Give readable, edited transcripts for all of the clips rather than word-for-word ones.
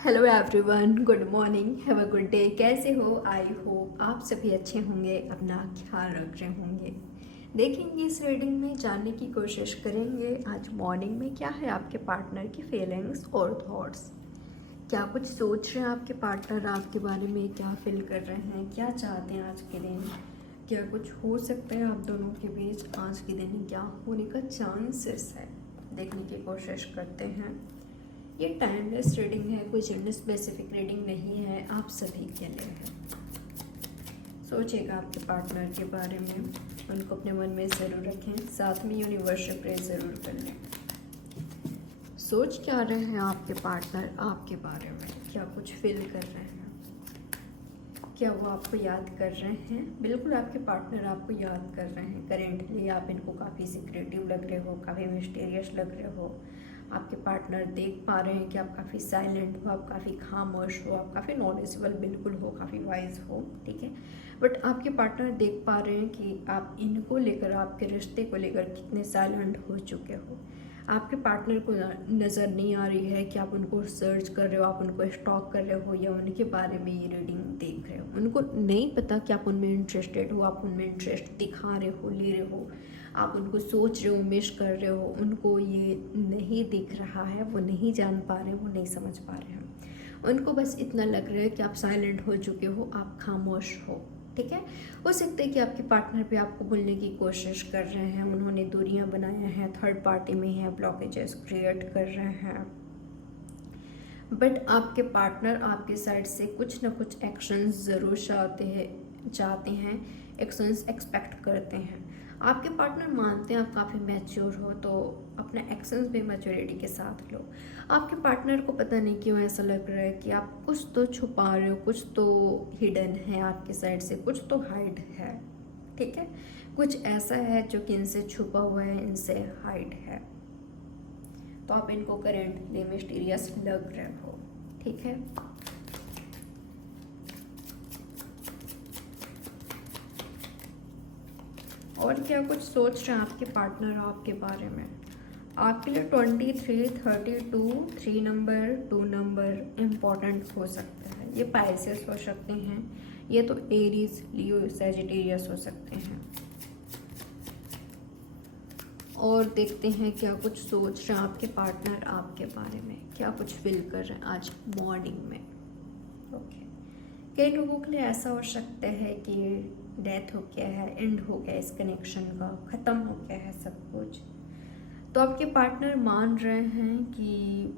Hello everyone, good morning, have a good day. कैसे हो? I hope आप सभी अच्छे होंगे, अपना ख्याल रख रहे होंगे। देखेंगे इस रीडिंग में, जानने की कोशिश करेंगे आज मॉर्निंग में क्या है आपके पार्टनर की फीलिंग्स और थॉट्स। क्या कुछ सोच रहे हैं आपके पार्टनर आपके बारे में, क्या फील कर रहे हैं, क्या चाहते हैं आज के दिन, क्या कुछ हो सकता है आप दोनों के बीच आज के दिन, क्या होने का चांसेस है, देखने की कोशिश करते हैं। ये टाइमलेस रीडिंग है, कोई जेंडर स्पेसिफिक रीडिंग नहीं है, आप सभी के लिए है। सोचिएगा आपके पार्टनर के बारे में, उनको अपने मन में ज़रूर रखें, साथ में यूनिवर्स से प्रे ज़रूर कर लें। सोच क्या रहे हैं आपके पार्टनर आपके बारे में, क्या कुछ फील कर रहे हैं, क्या वो आपको याद कर रहे हैं? बिल्कुल आपके पार्टनर आपको याद कर रहे हैं। करेंटली आप इनको काफ़ी सिक्रेटिव लग रहे हो, काफ़ी मिस्टीरियस लग रहे हो। आपके पार्टनर देख पा रहे हैं कि आप काफ़ी साइलेंट हो, आप काफ़ी खामोश हो, आप काफ़ी नॉलेजेबल बिल्कुल हो, काफ़ी वाइज हो, ठीक है। बट आपके पार्टनर देख पा रहे हैं कि आप इनको लेकर, आपके रिश्ते को लेकर कितने साइलेंट हो चुके हो। आपके पार्टनर को नज़र नहीं आ रही है कि आप उनको सर्च कर रहे हो, आप उनको स्टॉक कर रहे हो या उनके बारे में ये रीडिंग देख रहे हो। उनको नहीं पता कि आप उनमें इंटरेस्टेड हो, आप उनमें इंटरेस्ट दिखा रहे हो, ले रहे हो, आप उनको सोच रहे हो, मिस कर रहे हो। उनको ये नहीं दिख रहा है, वो नहीं जान पा रहे, वो नहीं समझ पा रहे हैं। उनको बस इतना लग रहा है कि आप साइलेंट हो चुके हो, आप खामोश हो, ठीक है। हो सकता है कि आपके पार्टनर पे आपको बोलने की कोशिश कर रहे हैं, उन्होंने दूरियां बनाया हैं, थर्ड पार्टी में हैं, ब्लॉकेजेस क्रिएट कर रहे हैं। बट आपके पार्टनर आपके साइड से कुछ ना कुछ एक्शंस ज़रूर चाहते हैं, एक्शंस एक्सपेक्ट करते हैं। आपके पार्टनर मानते हैं आप काफ़ी मैच्योर हो, तो अपने एक्शंस भी मैच्योरिटी के साथ लो। आपके पार्टनर को पता नहीं क्यों ऐसा लग रहा है कि आप कुछ तो छुपा रहे हो, कुछ तो हिडन है आपके साइड से, कुछ तो हाइड है, ठीक है। कुछ ऐसा है जो कि इनसे छुपा हुआ है, इनसे हाइड है, तो आप इनको करेंटली मिस्टीरियस लग रहे हो, ठीक है। और क्या कुछ सोच रहे हैं आपके पार्टनर आपके बारे में? आपके लिए 23, 32, 3 नंबर, 2 नंबर इम्पॉर्टेंट हो सकता है। ये पाइसेस हो सकते हैं, ये तो एरीज, लियो, सैजिटेरियस हो सकते हैं। और देखते हैं क्या कुछ सोच रहे हैं आपके पार्टनर आपके बारे में, क्या कुछ फील कर रहे हैं आज मॉर्निंग में। ओके, कई लोगों के लिए ऐसा हो सकता है कि डेथ हो गया है, एंड हो गया इस कनेक्शन का, ख़त्म हो गया है सब कुछ। तो आपके पार्टनर मान रहे हैं कि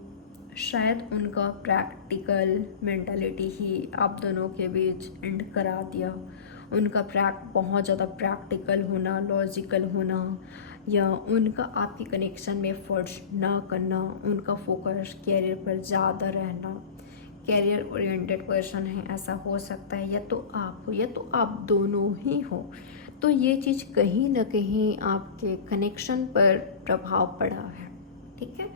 शायद उनका प्रैक्टिकल मेंटालिटी ही आप दोनों के बीच एंड करा दिया। उनका बहुत ज़्यादा प्रैक्टिकल होना, लॉजिकल होना, या उनका आपकी कनेक्शन में एफर्ट्स ना करना, उनका फोकस कैरियर पर ज़्यादा रहना, कैरियर ओरिएंटेड पर्सन है, ऐसा हो सकता है। या तो आप हो या तो आप दोनों ही हो। तो ये चीज़ कहीं ना कहीं आपके कनेक्शन पर प्रभाव पड़ा है, ठीक है।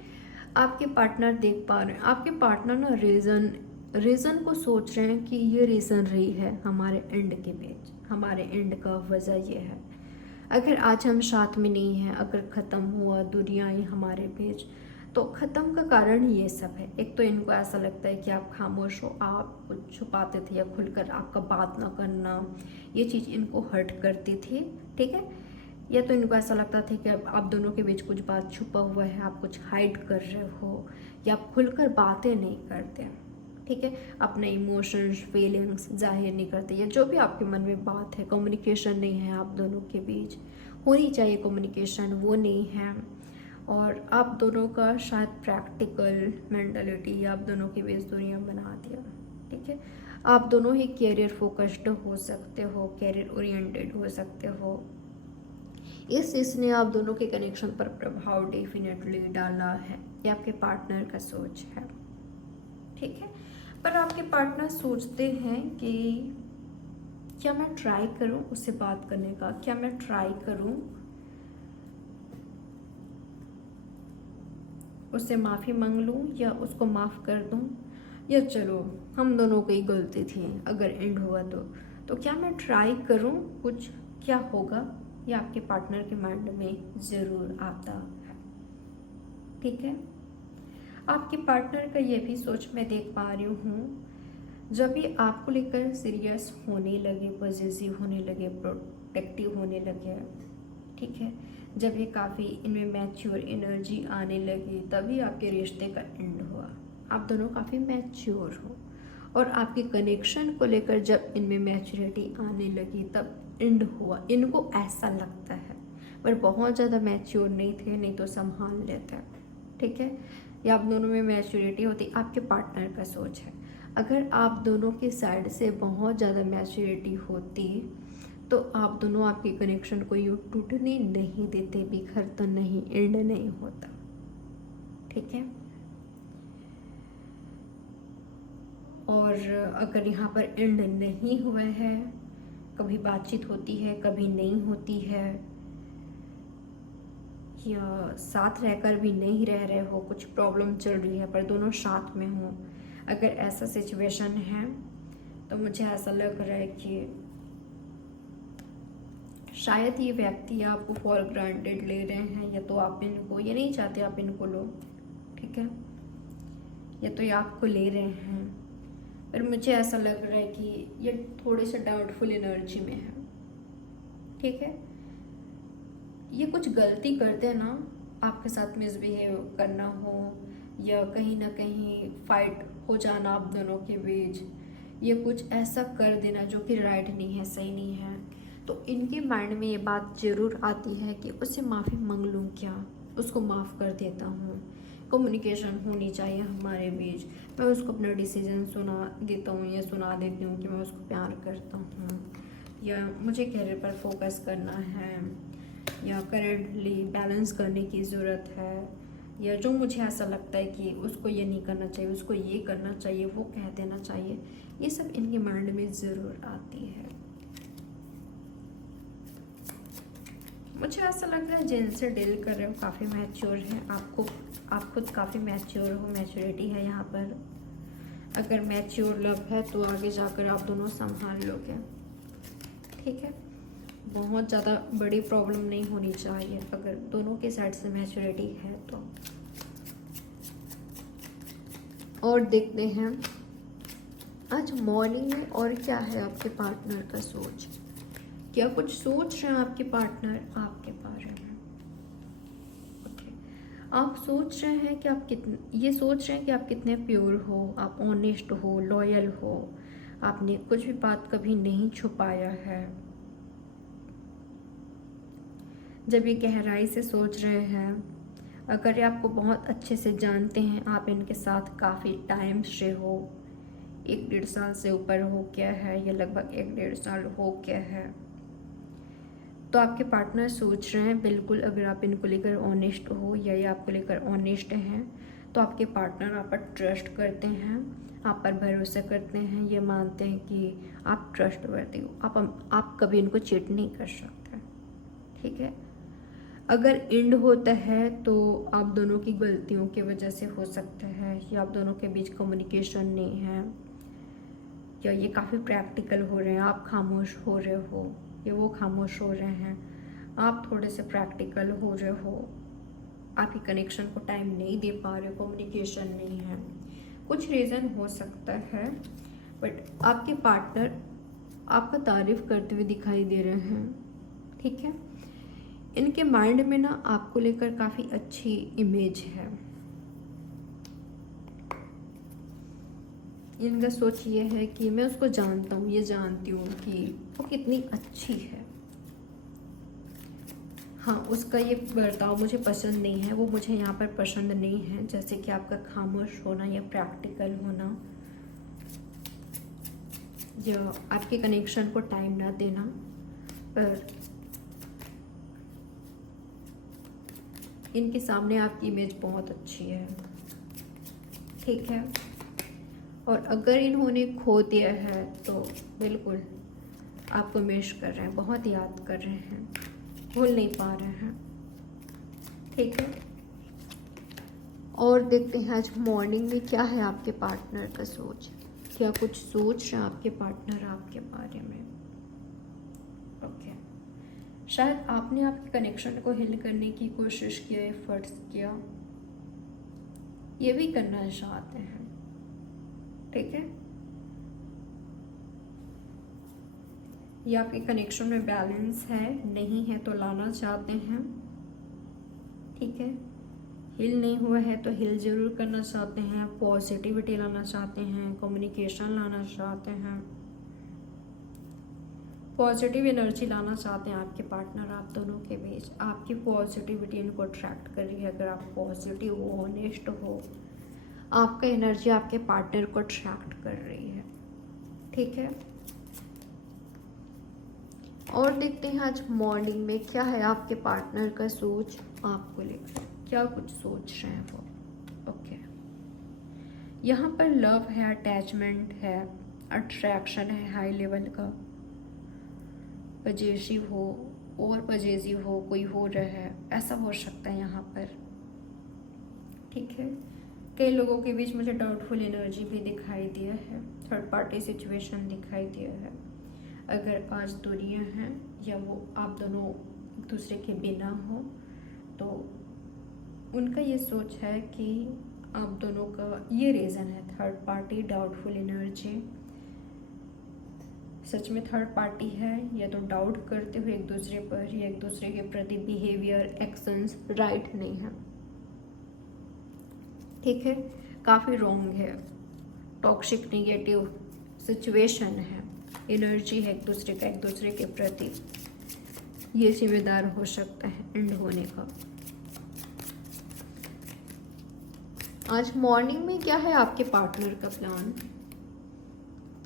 आपके पार्टनर देख पा रहे हैं, आपके पार्टनर ना रीज़न को सोच रहे हैं कि ये रीज़न रही है हमारे एंड के बीच, हमारे एंड का वजह ये है। अगर आज हम साथ में नहीं हैं, अगर ख़त्म हुआ, दूरियां आई हमारे बीच, तो ख़त्म का कारण ये सब है। एक तो इनको ऐसा लगता है कि आप खामोश हो, आप कुछ छुपाते थे या खुलकर आपका बात ना करना, ये चीज़ इनको हर्ट करती थी, ठीक है। या तो इनको ऐसा लगता था कि अब आप दोनों के बीच कुछ बात छुपा हुआ है, आप कुछ हाइड कर रहे हो, या आप खुलकर बातें नहीं करते, ठीक है। अपने इमोशंस, फीलिंग्स जाहिर नहीं करते, या जो भी आपके मन में बात है, कम्युनिकेशन नहीं है आप दोनों के बीच, होनी चाहिए कम्युनिकेशन, वो नहीं है। और आप दोनों का शायद प्रैक्टिकल मेंटालिटी आप दोनों के बीच दुनिया बना दिया, ठीक है। आप दोनों ही कैरियर फोकस्ड हो सकते हो, कैरियर ओरिएंटेड हो सकते हो। इस चीज़ ने आप दोनों के कनेक्शन पर प्रभाव डेफिनेटली डाला है, ये आपके पार्टनर का सोच है, ठीक है। पर आपके पार्टनर सोचते हैं कि क्या मैं ट्राई करूं उससे बात करने का, क्या मैं ट्राई करूं उससे माफ़ी मांग लूं, या उसको माफ़ कर दूं, या चलो हम दोनों की गलती थी अगर एंड हुआ तो क्या मैं ट्राई करूं कुछ, क्या होगा, ये आपके पार्टनर के माइंड में ज़रूर आता है, ठीक है। आपके पार्टनर का ये भी सोच मैं देख पा रही हूँ, जब ये आपको लेकर सीरियस होने लगे, पॉजिटिव होने लगे, प्रोटेक्टिव होने लगे, ठीक है, जब ये काफ़ी इनमें मैच्योर एनर्जी आने लगी, तभी आपके रिश्ते का एंड हुआ। आप दोनों काफ़ी मैच्योर हो और आपके कनेक्शन को लेकर जब इनमें मैच्योरिटी आने लगी तब एंड हुआ। इनको ऐसा लगता है, पर बहुत ज़्यादा मैच्योर नहीं थे, नहीं तो संभाल लेते, ठीक है। या आप दोनों में मैच्योरिटी होती, आपके पार्टनर का सोच है। अगर आप दोनों की साइड से बहुत ज़्यादा मैच्योरिटी होती तो आप दोनों आपके कनेक्शन को यूँ टूटने नहीं देते, बिखरता नहीं, एंड नहीं होता, ठीक है। और अगर यहाँ पर एंड नहीं हुआ है, कभी बातचीत होती है, कभी नहीं होती है, या साथ रहकर भी नहीं रह रहे हो, कुछ प्रॉब्लम चल रही है पर दोनों साथ में हो, अगर ऐसा सिचुएशन है तो मुझे ऐसा लग रहा है कि शायद ये व्यक्ति आपको फॉर ग्रांटेड ले रहे हैं, या तो आप इनको, ये नहीं चाहते आप इनको लो, ठीक है, या तो ये आपको ले रहे हैं। पर मुझे ऐसा लग रहा है कि ये थोड़े से डाउटफुल एनर्जी में है, ठीक है। ये कुछ गलती करते हैं ना, आपके साथ मिसबिहेव करना हो या कहीं ना कहीं फाइट हो जाना आप दोनों के बीच, ये कुछ ऐसा कर देना जो कि राइट नहीं है, सही नहीं है, तो इनके माइंड में ये बात ज़रूर आती है कि उससे माफ़ी मांग लूँ क्या, उसको माफ़ कर देता हूँ, कम्युनिकेशन होनी चाहिए हमारे बीच, मैं उसको अपना डिसीजन सुना देता हूँ या सुना देती हूँ कि मैं उसको प्यार करता हूँ, या मुझे करियर पर फोकस करना है, या करेंटली बैलेंस करने की ज़रूरत है, या जो मुझे ऐसा लगता है कि उसको ये नहीं करना चाहिए, उसको ये करना चाहिए, वो कह देना चाहिए, ये सब इनके माइंड में ज़रूर आती है। मुझे ऐसा लग रहा है जिनसे डील कर रहे हो काफ़ी मैच्योर है, आप खुद काफ़ी मैच्योर हो, मैच्योरिटी है यहाँ पर। अगर मैच्योर लव है तो आगे जाकर आप दोनों संभाल लोगे, ठीक है। बहुत ज़्यादा बड़ी प्रॉब्लम नहीं होनी चाहिए अगर दोनों के साइड से मैच्योरिटी है तो। और देखते हैं आज मॉर्निंग में और क्या है आपके पार्टनर का सोच, क्या कुछ सोच रहे हैं आपके पार्टनर आपके बारे में। ओके, आप सोच रहे हैं कि आप ये सोच रहे हैं कि आप कितने प्योर हो, आप ऑनेस्ट हो, लॉयल हो, आपने कुछ भी बात कभी नहीं छुपाया है। जब ये गहराई से सोच रहे हैं, अगर ये आपको बहुत अच्छे से जानते हैं, आप इनके साथ काफ़ी टाइम से हो, 1-1.5 साल से ऊपर हो गया है, या लगभग 1-1.5 साल हो गया है, तो आपके पार्टनर सोच रहे हैं बिल्कुल, अगर आप इनको लेकर ऑनेस्ट हो या ये आपको लेकर ऑनेस्ट हैं, तो आपके पार्टनर आप पर ट्रस्ट करते हैं, आप पर भरोसा करते हैं, ये मानते हैं कि आप ट्रस्टवर्दी हो, आप कभी इनको चीट नहीं कर सकते, ठीक है। अगर एंड होता है तो आप दोनों की गलतियों की वजह से हो सकता है, या आप दोनों के बीच कम्युनिकेशन नहीं है, या ये काफ़ी प्रैक्टिकल हो रहे हैं, आप खामोश हो रहे हो, या वो खामोश हो रहे हैं, आप थोड़े से प्रैक्टिकल हो रहे हो, आपकी कनेक्शन को टाइम नहीं दे पा रहे हो, कम्युनिकेशन नहीं है, कुछ रीज़न हो सकता है। बट आपके पार्टनर आपका तारीफ़ करते हुए दिखाई दे रहे हैं, ठीक है। इनके माइंड में ना आपको लेकर काफ़ी अच्छी इमेज है, इनका सोच ये है कि मैं उसको जानता हूँ, ये जानती हूँ कि वो कितनी अच्छी है, हाँ उसका ये बर्ताव मुझे पसंद नहीं है, वो मुझे यहाँ पर पसंद नहीं है, जैसे कि आपका खामोश होना या प्रैक्टिकल होना, या आपके कनेक्शन को टाइम ना देना। पर इनके सामने आपकी इमेज बहुत अच्छी है, ठीक है। और अगर इन्होंने खो दिया है तो बिल्कुल आपको मिस कर रहे हैं, बहुत याद कर रहे हैं, भूल नहीं पा रहे हैं, ठीक है। और देखते हैं आज मॉर्निंग में क्या है आपके पार्टनर का सोच, क्या कुछ सोच रहे हैं आपके पार्टनर आपके बारे में। ओके, शायद आपने आपके कनेक्शन को हील करने की कोशिश किया, एफर्ट्स किया, ये भी करना चाहते हैं। ठीक है, ये आपके कनेक्शन में बैलेंस है, नहीं है तो लाना चाहते हैं। ठीक है, हील नहीं हुआ है तो हील जरूर करना चाहते हैं, पॉजिटिविटी लाना चाहते हैं, कम्युनिकेशन लाना चाहते हैं, पॉजिटिव एनर्जी लाना चाहते हैं आपके पार्टनर, आप दोनों के बीच। आपकी पॉजिटिविटी इनको अट्रैक्ट कर रही है। अगर आप पॉजिटिव हो, ऑनेस्ट हो, आपका एनर्जी आपके पार्टनर को अट्रैक्ट कर रही है। ठीक है, और देखते हैं आज मॉर्निंग में क्या है आपके पार्टनर का सोच आपको लेकर, क्या कुछ सोच रहे हैं वो। ओके, यहाँ पर लव है, अटैचमेंट है, अट्रैक्शन है हाई लेवल का, पजेसिव हो और पजेसिव हो कोई हो रहा है, ऐसा हो सकता है यहाँ पर। ठीक है, कई लोगों के बीच मुझे डाउटफुल एनर्जी भी दिखाई दिया है, थर्ड पार्टी सिचुएशन दिखाई दिया है। अगर आज दूरियां हैं या वो आप दोनों एक दूसरे के बिना हो तो उनका ये सोच है कि आप दोनों का ये रीज़न है, थर्ड पार्टी, डाउटफुल एनर्जी। सच में थर्ड पार्टी है या तो डाउट करते हुए एक दूसरे पर या एक दूसरे के प्रति बिहेवियर, एक्शंस राइट नहीं है। ठीक है, काफ़ी रॉन्ग है, टॉक्सिक नेगेटिव सिचुएशन है, एनर्जी है एक दूसरे का एक दूसरे के प्रति, ये जिम्मेदार हो सकता है एंड होने का। आज मॉर्निंग में क्या है आपके पार्टनर का प्लान,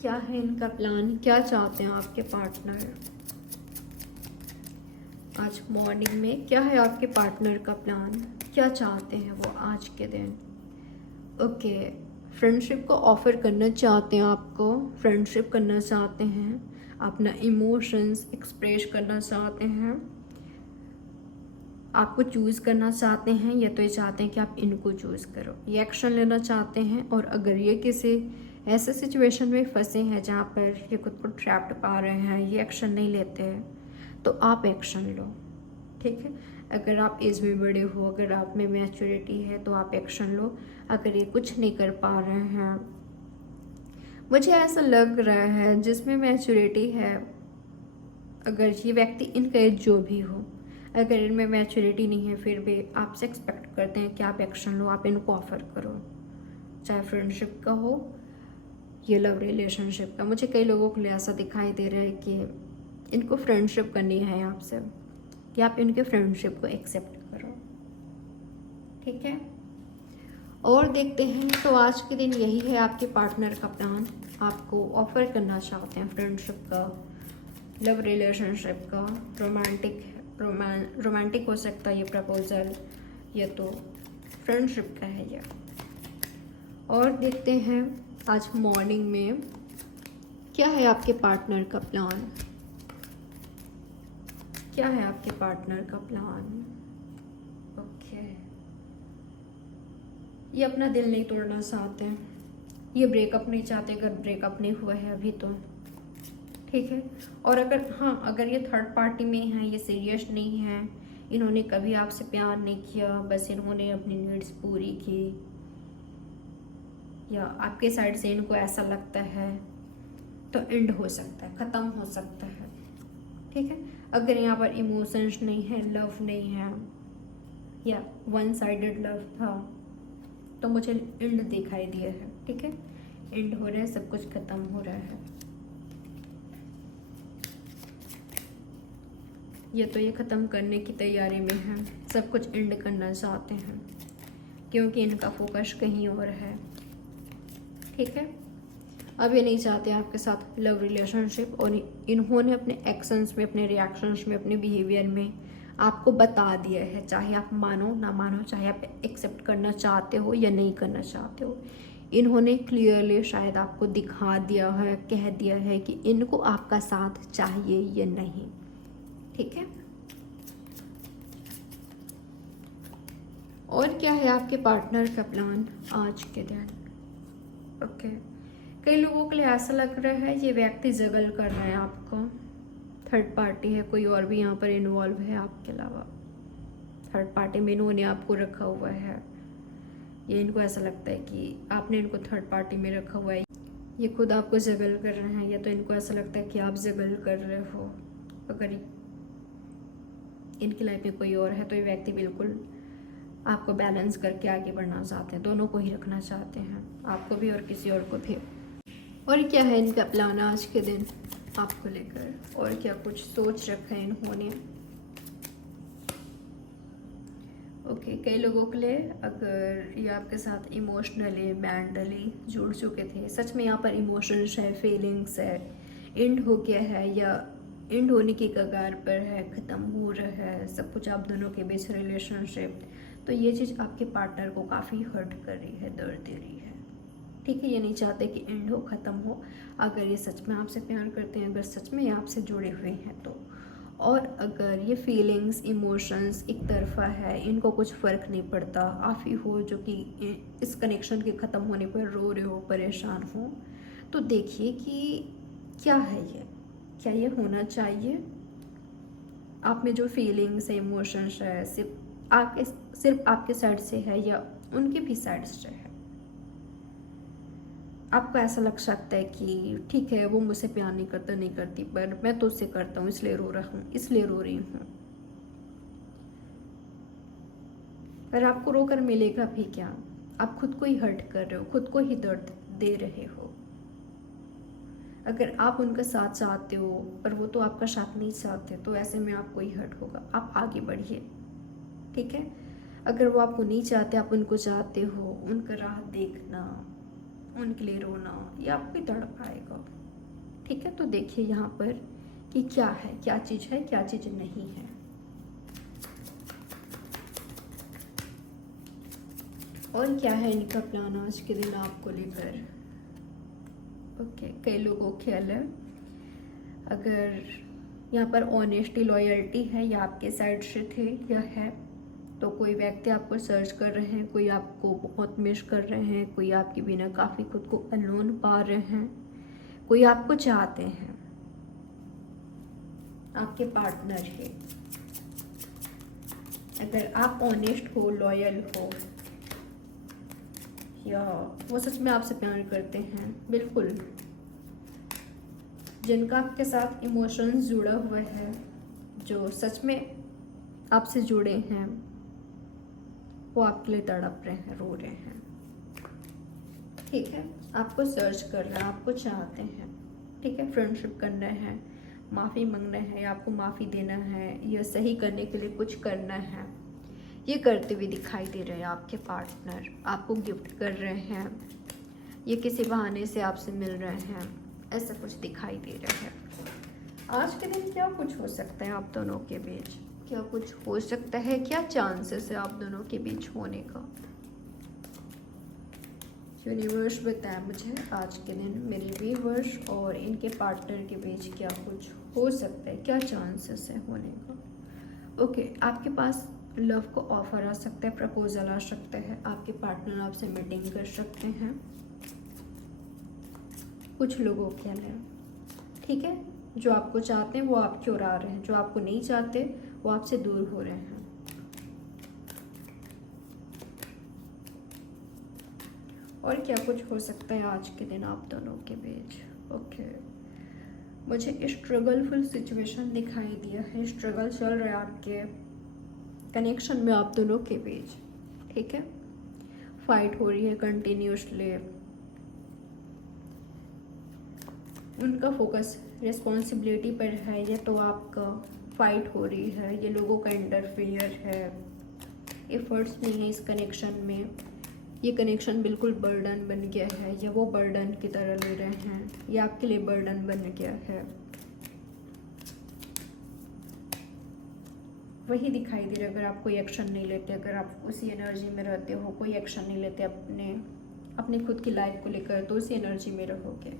क्या है इनका प्लान, क्या चाहते हैं आपके पार्टनर। आज मॉर्निंग में क्या है आपके पार्टनर का प्लान, क्या चाहते हैं वो आज के दिन। ओके, फ्रेंडशिप को ऑफर करना चाहते हैं, आपको फ्रेंडशिप करना चाहते हैं, अपना इमोशंस एक्सप्रेस करना चाहते हैं, आपको चूज़ करना चाहते हैं, या तो ये चाहते हैं कि आप इनको चूज़ करो, ये एक्शन लेना चाहते हैं। और अगर ये किसी ऐसे सिचुएशन में फंसे हैं जहाँ पर ये खुद को ट्रैप्ड पा रहे हैं, ये एक्शन नहीं लेते हैं, तो आप एक्शन लो। ठीक है, अगर आप एज में बड़े हो, अगर आप में मैच्योरिटी है तो आप एक्शन लो। अगर ये कुछ नहीं कर पा रहे हैं, मुझे ऐसा लग रहा है जिसमें मैच्योरिटी है, अगर ये व्यक्ति इनका एज जो भी हो, अगर इनमें मैच्योरिटी नहीं है फिर भी आपसे एक्सपेक्ट करते हैं कि आप एक्शन लो, आप इनको ऑफर करो, चाहे फ्रेंडशिप का हो या लव रिलेशनशिप का। मुझे कई लोगों के लिए ऐसा दिखाई दे रहा है कि इनको फ्रेंडशिप करनी है आपसे, कि आप इनके फ्रेंडशिप को एक्सेप्ट करो। ठीक है, और देखते हैं तो आज के दिन यही है आपके पार्टनर का प्लान, आपको ऑफर करना चाहते हैं फ्रेंडशिप का, लव रिलेशनशिप का, रोमांटिक हो सकता है ये प्रपोजल, या तो फ्रेंडशिप का है ये। और देखते हैं आज मॉर्निंग में क्या है आपके पार्टनर का प्लान, क्या है आपके पार्टनर का प्लान। ओके, ये अपना दिल नहीं तोड़ना चाहते हैं, ये ब्रेकअप नहीं चाहते, अगर ब्रेकअप नहीं हुआ है अभी तो। ठीक है, और अगर ये थर्ड पार्टी में है, ये सीरियस नहीं है, इन्होंने कभी आपसे प्यार नहीं किया, बस इन्होंने अपनी नीड्स पूरी की, या आपके साइड से इनको ऐसा लगता है, तो एंड हो सकता है, ख़त्म हो सकता है। ठीक है, अगर यहाँ पर इमोशंस नहीं है, लव नहीं है, या वन साइडेड लव था, तो मुझे एंड दिखाई दिया है। ठीक है, एंड हो रहा है, सब कुछ ख़त्म हो रहा है। ये तो ये ख़त्म करने की तैयारी में है, सब कुछ एंड करना चाहते हैं, क्योंकि इनका फोकस कहीं और है। ठीक है, अब ये नहीं चाहते आपके साथ लव रिलेशनशिप, और इन्होंने अपने एक्शंस में, अपने रिएक्शंस में, अपने बिहेवियर में आपको बता दिया है, चाहे आप मानो ना मानो, चाहे आप एक्सेप्ट करना चाहते हो या नहीं करना चाहते हो, इन्होंने क्लियरली शायद आपको दिखा दिया है, कह दिया है कि इनको आपका साथ चाहिए या नहीं। ठीक है, और क्या है आपके पार्टनर का प्लान आज के दिन। ओके, कई लोगों के लिए ऐसा लग रहा है ये व्यक्ति जगल कर रहे हैं आपको, थर्ड पार्टी है, कोई और भी यहाँ पर इन्वॉल्व है आपके अलावा, थर्ड पार्टी में इन्होंने आपको रखा हुआ है, ये इनको ऐसा लगता है कि आपने इनको थर्ड पार्टी में रखा हुआ है, ये खुद आपको जगल कर रहे हैं, या तो इनको ऐसा लगता है कि आप जगल कर रहे हो। अगर इनकी लाइफ में कोई और है तो ये व्यक्ति बिल्कुल आपको बैलेंस करके आगे बढ़ना चाहते हैं, दोनों को ही रखना चाहते हैं, आपको भी और किसी और को भी। और क्या है इनका प्लान आज के दिन आपको लेकर, और क्या कुछ सोच रखा है इन्होंने। ओके, कई लोगों के लिए अगर ये आपके साथ इमोशनली मेंटली जुड़ चुके थे, सच में यहाँ पर इमोशंस है, फीलिंग्स है, एंड हो गया है या एंड होने की कगार पर है, ख़त्म हो रहा है सब कुछ आप दोनों के बीच रिलेशनशिप, तो ये चीज़ आपके पार्टनर को काफ़ी हर्ट कर रही है, दर्द दे रही है। ठीक है, ये नहीं चाहते कि एंड हो, ख़त्म हो। अगर ये सच में आपसे प्यार करते हैं, अगर सच में ये आपसे जुड़े हुए हैं तो, और अगर ये फीलिंग्स इमोशंस एक तरफा है, इनको कुछ फ़र्क नहीं पड़ता, आप ही हो जो कि इस कनेक्शन के ख़त्म होने पर रो रहे हो, परेशान हो, तो देखिए कि क्या है ये, क्या ये होना चाहिए। आप में जो फीलिंग्स है, इमोशंस है, सिर्फ आपके साइड से है या उनके भी साइड से है। आपको ऐसा लग सकता है कि ठीक है वो मुझसे प्यार नहीं करता, नहीं करती, पर मैं तो उससे करता हूँ, इसलिए रो रहा हूँ, इसलिए रो रही हूँ। पर आपको रोकर मिलेगा भी क्या? आप खुद को ही हर्ट कर रहे हो, खुद को ही दर्द दे रहे हो। अगर आप उनका साथ चाहते हो पर वो तो आपका साथ नहीं चाहते, तो ऐसे में आपको ही हर्ट होगा। आप आगे बढ़िए, ठीक है। अगर वो आपको नहीं चाहते, आप उनको चाहते हो, उनका राह देखना, उनके लिए रोना, ये आपको ही तड़प आएगा। ठीक है, तो देखिए यहाँ पर कि क्या है, क्या चीज़ है, क्या चीज़ नहीं है। और क्या है इनका प्लान आज के दिन आपको लेकर। ओके, कई लोगों के ख्याल है अगर यहाँ पर ऑनेस्टी लॉयल्टी है या आपके साइड से थे या है, तो कोई व्यक्ति आपको सर्च कर रहे हैं, कोई आपको बहुत मिस कर रहे हैं, कोई आपके बिना काफ़ी खुद को अलोन पा रहे हैं, कोई आपको चाहते हैं, आपके पार्टनर है। अगर आप ऑनेस्ट हो, लॉयल हो, या वो सच में आपसे प्यार करते हैं, बिल्कुल, जिनका आपके साथ इमोशंस जुड़ा हुआ है, जो सच में आपसे जुड़े हैं, वो आपके लिए तड़प रहे हैं, रो रहे हैं। ठीक है, आपको सर्च कर रहे हैं, आपको चाहते हैं। ठीक है, फ्रेंडशिप करना है, माफ़ी मांगना है, आपको माफ़ी देना है, या सही करने के लिए कुछ करना है, ये करते हुए दिखाई दे रहे हैं आपके पार्टनर। आपको गिफ्ट कर रहे हैं, ये किसी बहाने से आपसे मिल रहे हैं, ऐसा कुछ दिखाई दे रहा है। आज के दिन क्या कुछ हो सकता है आप दोनों के बीच, क्या कुछ हो सकता है, क्या चांसेस है आप दोनों के बीच होने का। यूनिवर्स बताया मुझे आज के दिन मेरे व्यूअर्स और इनके पार्टनर के बीच क्या कुछ हो सकता है, क्या चांसेस है होने का। ओके, आपके पास लव को ऑफर आ सकता है, प्रपोजल आ सकता है, आपके पार्टनर आपसे मीटिंग कर सकते हैं, कुछ लोगों के लिए। ठीक है, जो आपको चाहते हैं वो आपकी ओर आ रहे हैं, जो आपको नहीं चाहते वो आपसे दूर हो रहे हैं। और क्या कुछ हो सकता है आज के दिन आप दोनों के बीच। ओके, मुझे स्ट्रगलफुल सिचुएशन दिखाई दिया है, स्ट्रगल चल रहा है आपके कनेक्शन में आप दोनों के बीच। ठीक है, फाइट हो रही है कंटिन्यूसली, उनका फोकस रिस्पॉन्सिबिलिटी पर है, ये तो आपका फाइट हो रही है, ये लोगों का इंटरफेयर है, एफर्ट्स नहीं है इस कनेक्शन में, ये कनेक्शन बिल्कुल बर्डन बन गया है, या वो बर्डन की तरह ले रहे हैं, ये आपके लिए बर्डन बन गया है। वही दिखाई दे रहा है, अगर आप कोई एक्शन नहीं लेते, अगर आप उसी एनर्जी में रहते हो, कोई एक्शन नहीं लेते अपने खुद की लाइफ को लेकर, तो उसी एनर्जी में रहोगे।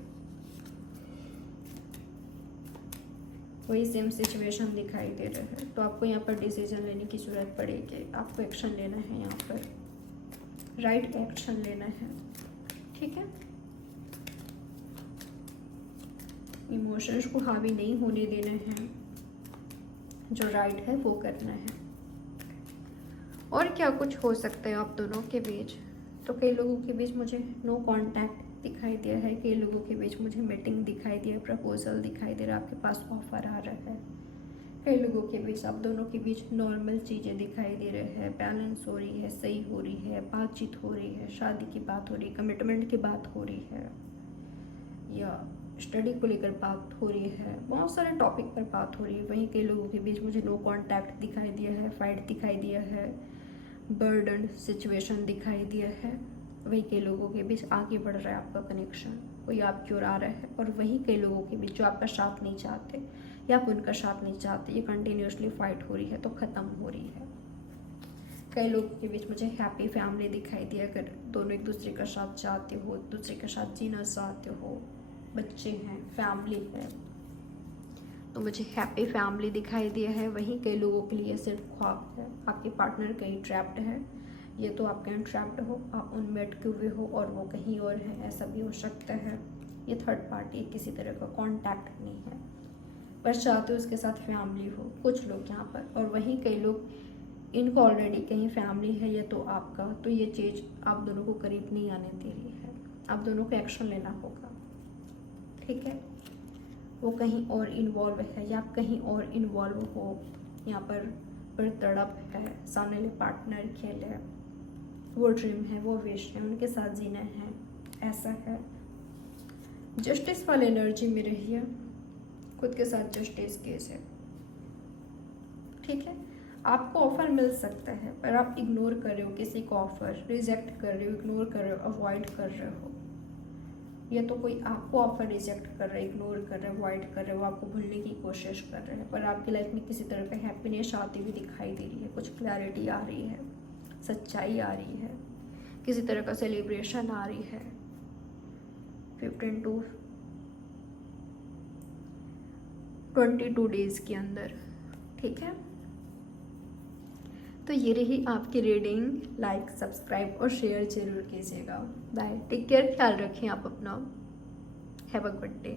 वही सेम सिचुएशन दिखाई दे रहा है, तो आपको यहाँ पर डिसीजन लेने की ज़रूरत पड़ेगी, आपको एक्शन लेना है, यहाँ पर राइट एक्शन लेना है। ठीक है, इमोशंस को हावी नहीं होने देना है, जो राइट है वो करना है। और क्या कुछ हो सकता है आप दोनों के बीच, तो कई लोगों के बीच मुझे नो कांटेक्ट दिखाई दिया है, कई लोगों के बीच मुझे मीटिंग दिखाई दिया, प्रपोजल दिखाई दे रहा है, आपके पास ऑफर आ रहा है। कई लोगों के बीच आप दोनों के बीच नॉर्मल चीज़ें दिखाई दे रहे हैं, बैलेंस हो रही है, सही हो रही है, बातचीत हो रही है, शादी की बात हो रही है, कमिटमेंट की बात हो रही है, या स्टडी को लेकर बात हो रही है, बहुत सारे टॉपिक पर बात हो रही है। वहीं कई लोगों के बीच मुझे नो कांटेक्ट दिखाई दिया है, फाइट दिखाई दिया है, बर्डन सिचुएशन दिखाई दिया है। वहीं कई लोगों के बीच आगे बढ़ रहा है आपका कनेक्शन, कोई आपकी ओर आ रहा है, और वहीं कई लोगों के बीच जो आपका साथ नहीं चाहते या आप उनका साथ नहीं चाहते, ये कंटिन्यूसली फाइट हो रही है तो ख़त्म हो रही है। कई लोगों के बीच मुझे हैप्पी फैमिली दिखाई दिया, अगर दोनों एक दूसरे का साथ चाहते हो, एक दूसरे के साथ जीना चाहते हो, बच्चे हैं, फैमिली है, तो मुझे हैप्पी फैमिली दिखाई दिया है। वहीं कई लोगों के लिए सिर्फ ख्वाब है, आपके पार्टनर कहीं ट्रैप्ड है, ये तो आप कहीं ट्रैप्ड हो, आप उनमेट हुए हो और वो कहीं और है, ऐसा भी हो सकता है। ये थर्ड पार्टी किसी तरह का कॉन्टैक्ट नहीं है, पर चाहते हो उसके साथ फैमिली हो कुछ लोग यहाँ पर, और वहीं कई लोग इनको ऑलरेडी कहीं फैमिली है या तो आपका, तो ये चीज़ आप दोनों को करीब नहीं आने दे रही है, आप दोनों को एक्शन लेना होगा, ठीक है। वो कहीं और इन्वॉल्व है या आप कहीं और इन्वॉल्व हो, यहाँ पर तड़प है, सामने वाले पार्टनर खेल है, वो ड्रीम है, वो विश है, उनके साथ जीना है, ऐसा है। जस्टिस वाली एनर्जी में रहिए, खुद के साथ जस्टिस केस है, ठीक है। आपको ऑफर मिल सकता है पर आप इग्नोर कर रहे हो किसी को, ऑफर रिजेक्ट कर रहे हो, इग्नोर कर रहे हो, अवॉइड कर रहे हो, या तो कोई आपको ऑफर रिजेक्ट कर रहा है, इग्नोर कर रहा है, अवॉइड कर रहे हो, आपको भूलने की कोशिश कर रहे हैं, पर आपकी लाइफ में किसी तरह का हैप्पीनेस आती हुई दिखाई दे रही है, कुछ क्लैरिटी आ रही है, सच्चाई आ रही है, किसी तरह का सेलिब्रेशन आ रही है 15 to 22 डेज के अंदर, ठीक है। तो ये रही आपकी रीडिंग, लाइक सब्सक्राइब और शेयर जरूर कीजिएगा। बाय, टेक केयर, ख्याल रखें आप अपना, हैव अ गुड डे।